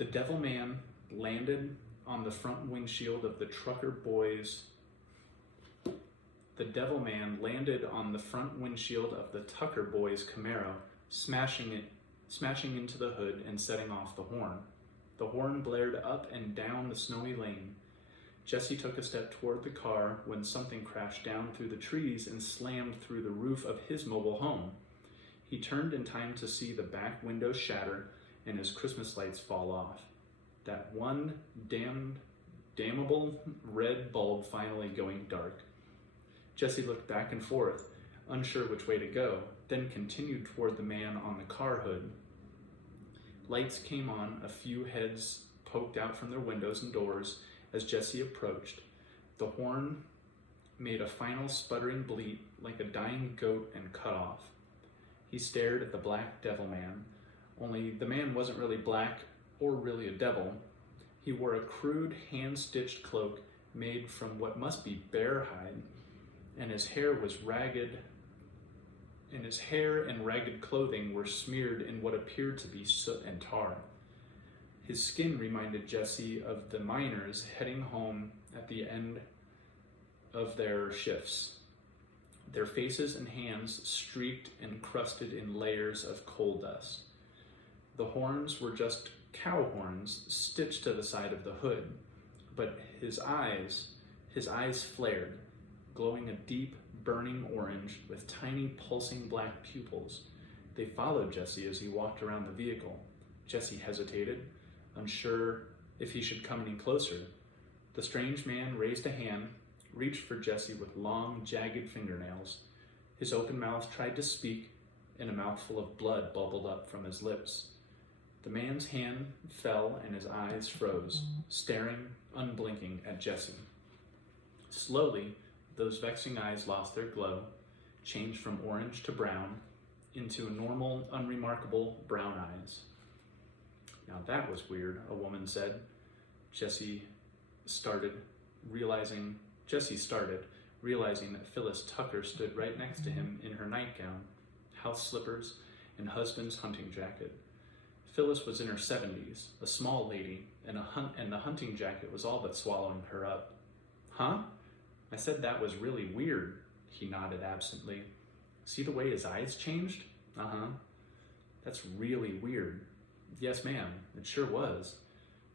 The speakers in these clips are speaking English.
The Devil Man landed on the front windshield of the Tucker Boys. The Devil Man landed on the front windshield of the Tucker Boys' Camaro, smashing into the hood and setting off the horn. The horn blared up and down the snowy lane. Jesse took a step toward the car when something crashed down through the trees and slammed through the roof of his mobile home. He turned in time to see the back window shatter and his Christmas lights fall off. That one damnable red bulb finally going dark. Jesse looked back and forth, unsure which way to go, then continued toward the man on the car hood. Lights came on, a few heads poked out from their windows and doors as Jesse approached. The horn made a final sputtering bleat like a dying goat and cut off. He stared at the black devil man, only the man wasn't really black or really a devil. He wore a crude hand-stitched cloak made from what must be bear hide, and his hair was ragged, and his hair and ragged clothing were smeared in what appeared to be soot and tar. His skin reminded Jesse of the miners heading home at the end of their shifts, their faces and hands streaked and crusted in layers of coal dust. The horns were just cow horns stitched to the side of the hood, but his eyes flared, glowing a deep, burning orange with tiny, pulsing black pupils. They followed Jesse as he walked around the vehicle. Jesse hesitated, unsure if he should come any closer. The strange man raised a hand, reached for Jesse with long, jagged fingernails. His open mouth tried to speak, and a mouthful of blood bubbled up from his lips. The man's hand fell and his eyes froze, staring, unblinking at Jesse. Slowly, those vexing eyes lost their glow, changed from orange to brown, into normal, unremarkable brown eyes. Now that was weird, a woman said. Jesse started, realizing that Phyllis Tucker stood right next to him in her nightgown, house slippers, and husband's hunting jacket. Phyllis was in her 70s, a small lady, and the hunting jacket was all but swallowing her up. Huh? I said that was really weird, he nodded absently. See the way his eyes changed? Uh-huh. That's really weird. Yes, ma'am, it sure was.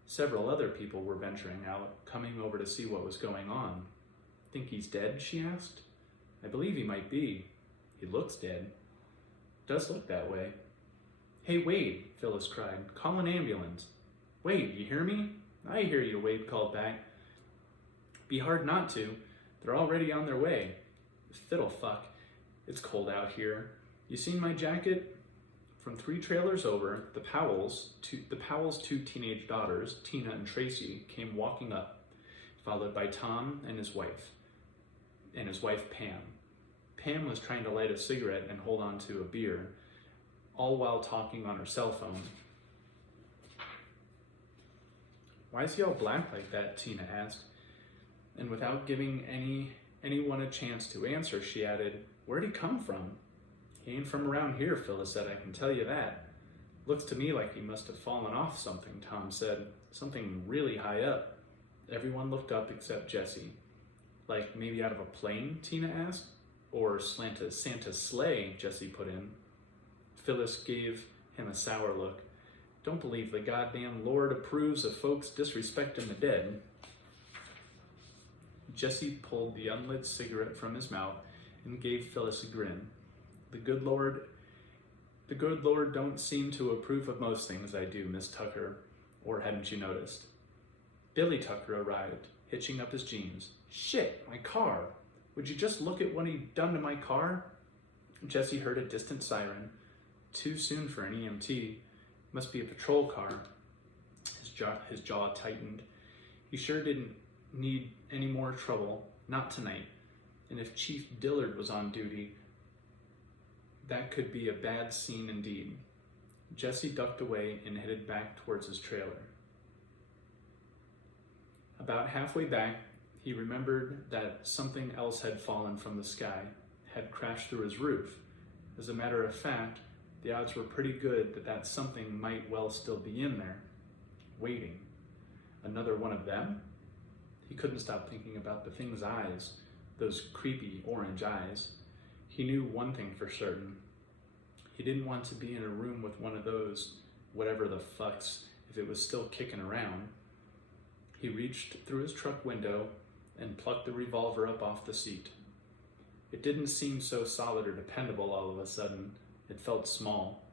Several other people were venturing out, coming over to see what was going on. Think he's dead, she asked. I believe he might be. He looks dead. Does look that way. Hey, Wade, Phyllis cried. Call an ambulance. Wade, you hear me? I hear you, Wade called back. Be hard not to. They're already on their way. Fiddle fuck. It's cold out here. You seen my jacket? From 3 trailers over, the Powell's two teenage daughters, Tina and Tracy, came walking up, followed by Tom and his wife Pam. Pam was trying to light a cigarette and hold on to a beer, all while talking on her cell phone. Why is he all black like that? Tina asked. And without giving anyone a chance to answer, she added, Where'd he come from? He ain't from around here, Phyllis said, I can tell you that. Looks to me like he must have fallen off something, Tom said. Something really high up. Everyone looked up except Jesse. Like maybe out of a plane, Tina asked? Or Santa's sleigh, Jesse put in. Phyllis gave him a sour look. Don't believe the goddamn Lord approves of folks disrespecting the dead. Jesse pulled the unlit cigarette from his mouth and gave Phyllis a grin. The good Lord don't seem to approve of most things I do, Miss Tucker, or hadn't you noticed? Billy Tucker arrived, hitching up his jeans. Shit, my car. Would you just look at what he'd done to my car? Jesse heard a distant siren. Too soon for an EMT. Must be a patrol car. His jaw tightened. He sure didn't need any more trouble, not tonight. And if Chief Dillard was on duty, that could be a bad scene indeed. Jesse ducked away and headed back towards his trailer. About halfway back, he remembered that something else had fallen from the sky, had crashed through his roof. As a matter of fact, the odds were pretty good that something might well still be in there. waiting. Another one of them? He couldn't stop thinking about the thing's eyes, those creepy orange eyes. He knew one thing for certain. He didn't want to be in a room with one of those, whatever the fucks, if it was still kicking around. He reached through his truck window and plucked the revolver up off the seat. It didn't seem so solid or dependable all of a sudden. It felt small.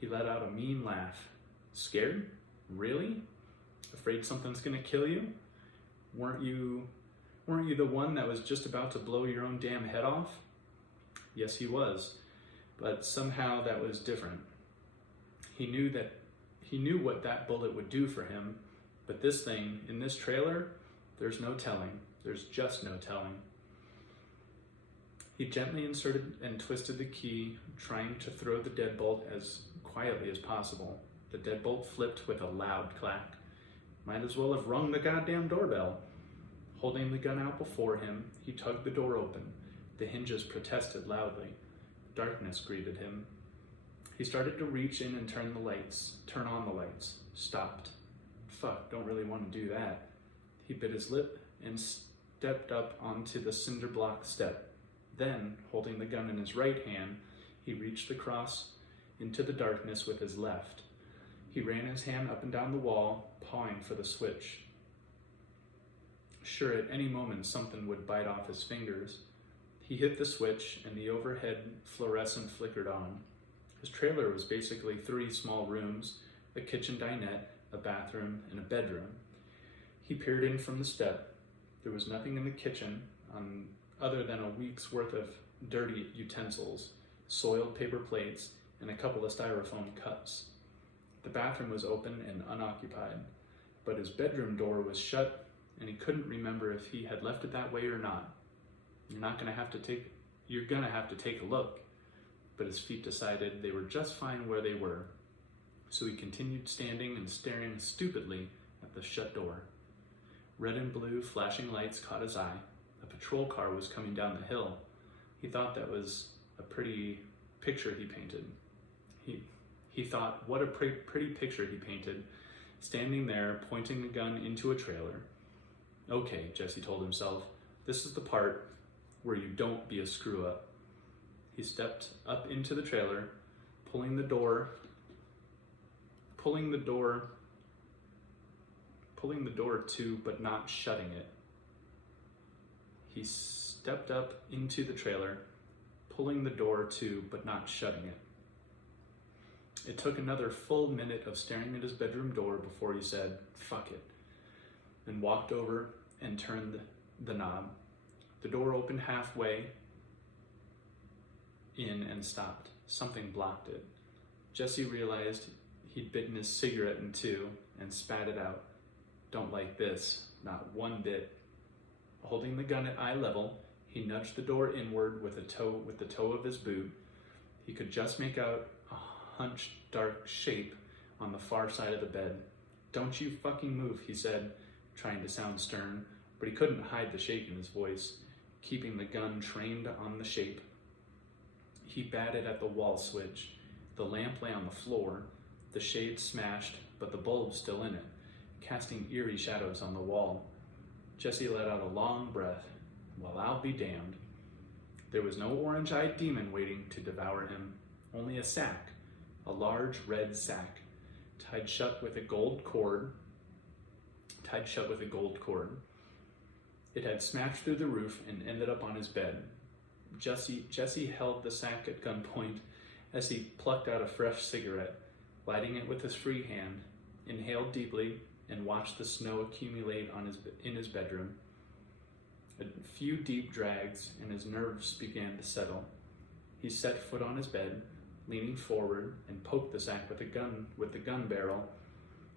He let out a mean laugh. Scared? Really? Afraid something's gonna kill you? Weren't you the one that was just about to blow your own damn head off? Yes, he was, but somehow that was different. He knew what that bullet would do for him, but this thing, in this trailer, there's no telling. There's just no telling. He gently inserted and twisted the key, trying to throw the deadbolt as quietly as possible. The deadbolt flipped with a loud clack. Might as well have rung the goddamn doorbell. Holding the gun out before him, he tugged the door open. The hinges protested loudly. Darkness greeted him. He started to reach in and turn on the lights. Stopped. Fuck, don't really want to do that. He bit his lip and stepped up onto the cinder block step. Then, holding the gun in his right hand, he reached across into the darkness with his left. He ran his hand up and down the wall, pawing for the switch. Sure, at any moment something would bite off his fingers. He hit the switch and the overhead fluorescent flickered on. His trailer was basically 3 small rooms, a kitchen dinette, a bathroom, and a bedroom. He peered in from the step. There was nothing in the kitchen other than a week's worth of dirty utensils, soiled paper plates, and a couple of styrofoam cups. The bathroom was open and unoccupied, but his bedroom door was shut and he couldn't remember if he had left it that way or not. You're gonna have to take a look, but his feet decided they were just fine where they were. So he continued standing and staring stupidly at the shut door. Red and blue flashing lights caught his eye. A patrol car was coming down the hill. He thought that was a pretty picture he painted. He thought, what a pretty picture he painted, standing there pointing the gun into a trailer. Okay, Jesse told himself, this is the part where you don't be a screw-up. He stepped up into the trailer, pulling the door to, but not shutting it. He stepped up into the trailer, pulling the door to, but not shutting it. It took another full minute of staring at his bedroom door before he said, fuck it, and walked over and turned the knob. The door opened halfway in and stopped. Something blocked it. Jesse realized he'd bitten his cigarette in 2 and spat it out. Don't like this, not one bit. Holding the gun at eye level, he nudged the door inward with the toe of his boot. He could just make out a hunched dark shape on the far side of the bed. Don't you fucking move, he said, trying to sound stern, but he couldn't hide the shake in his voice, keeping the gun trained on the shape. He batted at the wall switch. The lamp lay on the floor, the shade smashed, but the bulb still in it, casting eerie shadows on the wall. Jesse let out a long breath. Well, I'll be damned. There was no orange-eyed demon waiting to devour him, only a sack, a large red sack, tied shut with a gold cord. It had smashed through the roof and ended up on his bed. Jesse held the sack at gunpoint as he plucked out a fresh cigarette, lighting it with his free hand, inhaled deeply, and watched the snow accumulate in his bedroom. A few deep drags, and his nerves began to settle. He set foot on his bed, leaning forward, and poked the sack with the gun barrel,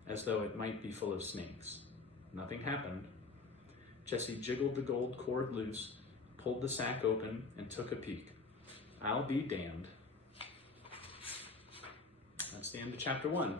as though it might be full of snakes. Nothing happened. Jesse jiggled the gold cord loose, pulled the sack open, and took a peek. I'll be damned. That's the end of chapter 1.